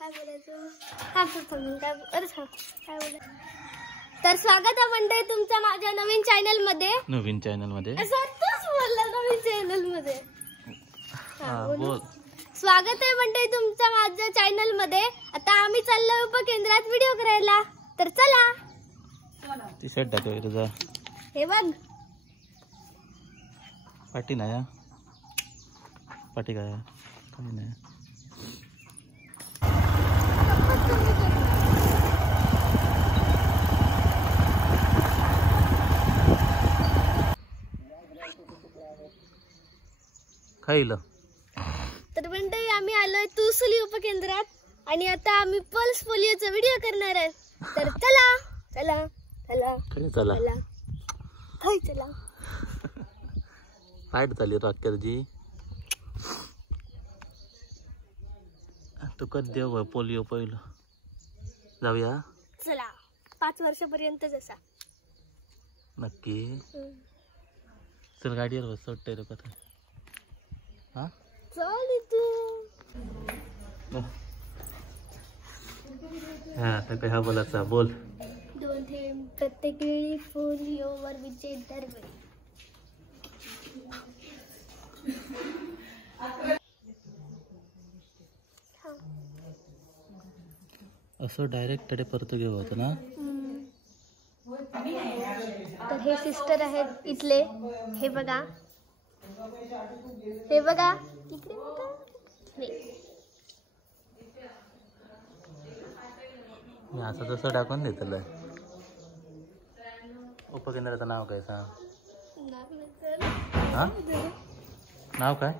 काय बोलायचं तर स्वागत आहे मंडळी तुमचं माझ्या नवीन चॅनल मध्ये नवीन चॅनल मध्ये बोल स्वागत आहे मंडळी तुमचं माझ्या चॅनल मध्ये। आता आम्ही चाललो उपकेंद्रात व्हिडिओ करायला, तर चला। टी शर्ट टाकू तुझा हे बघ पाटी नाही पाटी काय काही नाही। खाईल तर मंडळी आम्ही आलोय तुसुली उपकेंद्रात आणि आता आम्ही पल्स पोलिओचा व्हिडिओ करणार आहे, तर चला चला चला चला हाय चला। फाईट झाली राक्करजी तू कधी देव पोलिओ पहिलं जाऊया चला 5 वर्षापर्यंत जसा नक्की। चल गाडीवर बस सोडते रे कथा हा चल इथे हा तर काय हा बोलायचा बोल। 2 थेंब प्रत्येक वेळी पोलिओवर विजय दरवेळी। असं डायरेक्ट कडे परत घेऊ होतं ना। तर हे सिस्टर आहेत इथले, हे बघा हे बघा इकडे बघा मी असं तसं टाकून देतलं। उपकेंद्राचं नाव काय सांग हा नाव काय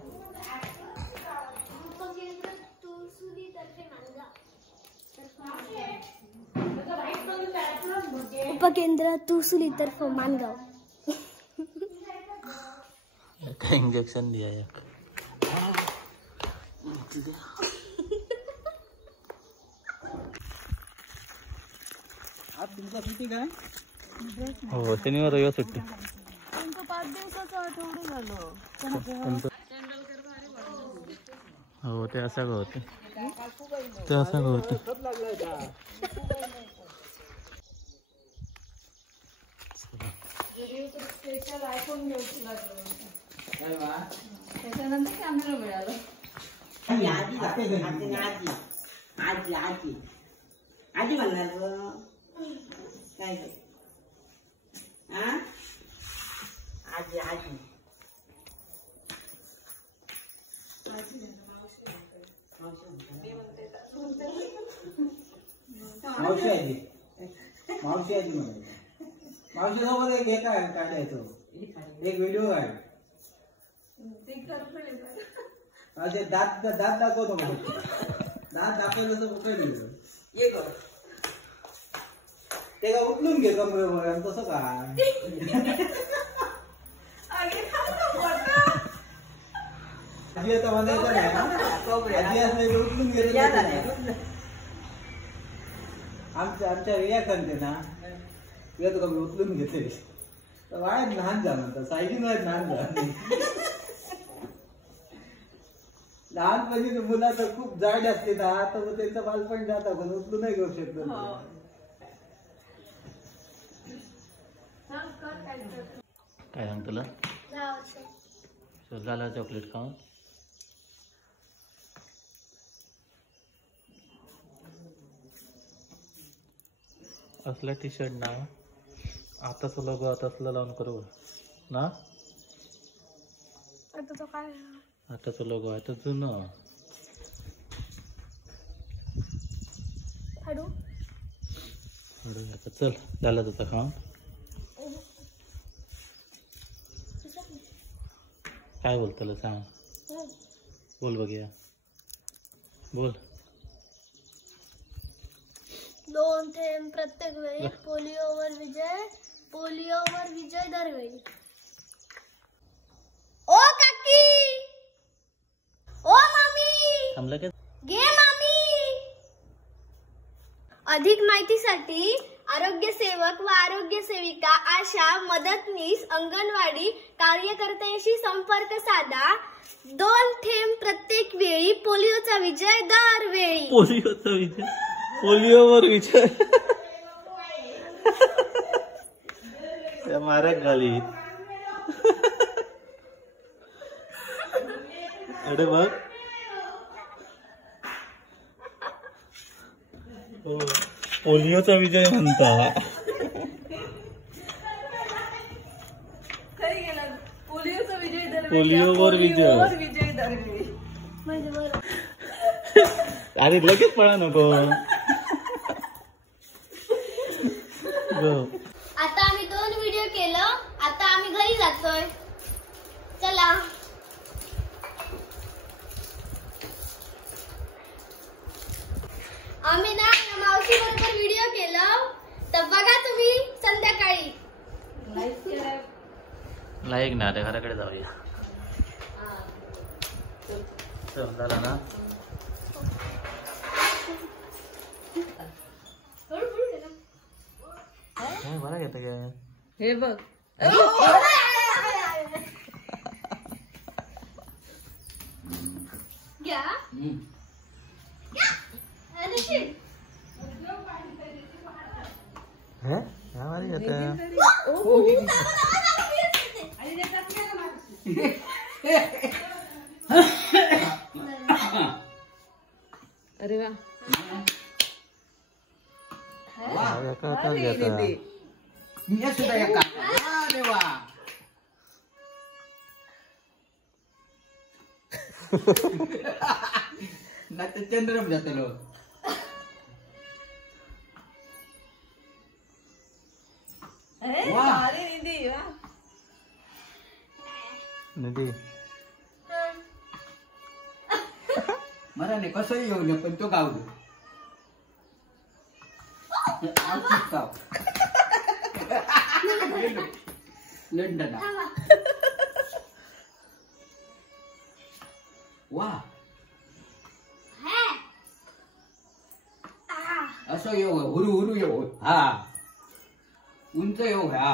उपकेंद्र तुसुली तर्फ मानगाव। काय इंजेक्शन दिया एक आज तुमचा सुट्टी काय हो शनिवार रविवार सुट्टी। 5 दिवसाचा आठवडा झालं हो ते असं होतं ते असं होतं। त्याच्यानंतर कॅमेरा मिळाला। आजी म्हणणार काय आजी आजी मावशी आजी मावशी आजी म्हणायचं। मावशी सोबत एक हे काय काढायचं एक व्हिडिओ काढ अरे दात दात दाखवतो दात दाखवलं तर पकडलं ये कर ते का उचलून घे कमरेवर तसं काय आजी आता म्हणायचं नाही ना आजी असले उचलून घेतलं आमच्या रिया करते ना येतो कमी उचलून घेते तर वाईट लहान जा म्हणतात सायडीन वाईट लहान जा। लहानपणी मुला तर खूप जाड असते ना तर मग त्यांचं बालपण जातं पण उचलू नाही घेऊ शकतो। काय सांग तुला 10 वर्ष झाला चॉकलेट खाऊन असला टी शर्ट ना आताच लोगो आता असलं लावून करू ना आता तो काय आताच लोगो आता जुनं हडू आता चल झालं तुझं खाऊन काय बोलतो सांग बोल बघूया बोल। 2 थेंब प्रत्येक वेळी पोलिओवर विजय दरवेळी। ओ काकी ओ मामी थांबलं का घे मामी। अधिक माहितीसाठी आरोग्य सेवक व आरोग्य सेविका आशा मदतनीस अंगणवाडी कार्यकर्त्यांशी संपर्क साधा 2 थेंब प्रत्येक वेळी पोलिओचा विजय दरवेळी पोलिओचा विजय पोलिओवर विजय त्या माऱ्याक घाली अरे बघ हो पोलिओचा विजय म्हणता पोलिओवर विजय आणि लगेच पळा नको आता आम्ही 2 व्हिडिओ केलं. आता आम्ही घरी जातोय. चला आम्ही ना मावशी बरोबर व्हिडिओ केलं तर बघा तुम्ही संध्याकाळी लाईक ना त्या घराकडे जाऊया. चल झाला ना बरं घेत काय हे बघ घ्या अरे वा मी सुद्धा एका अरे वा नाही तर चंद्रम जातलो नदी मला नाही कसंही येऊ पण तो गाव दे लंडन वा असं येऊ हुरू हुरू येऊ हा उंच येऊ हा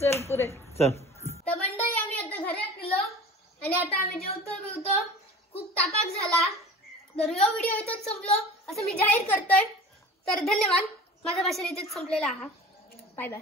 चल पुरे चल तर मंडळी आम्ही आता घरी गेलो आणि आता आम्ही जेवतो खूप तापाक झाला. तर हा व्हिडिओ इथेच संपलो असं मी जाहीर करतोय. तर धन्यवाद. माझा भाषण इथेच संपलेला आहे. Bye bye.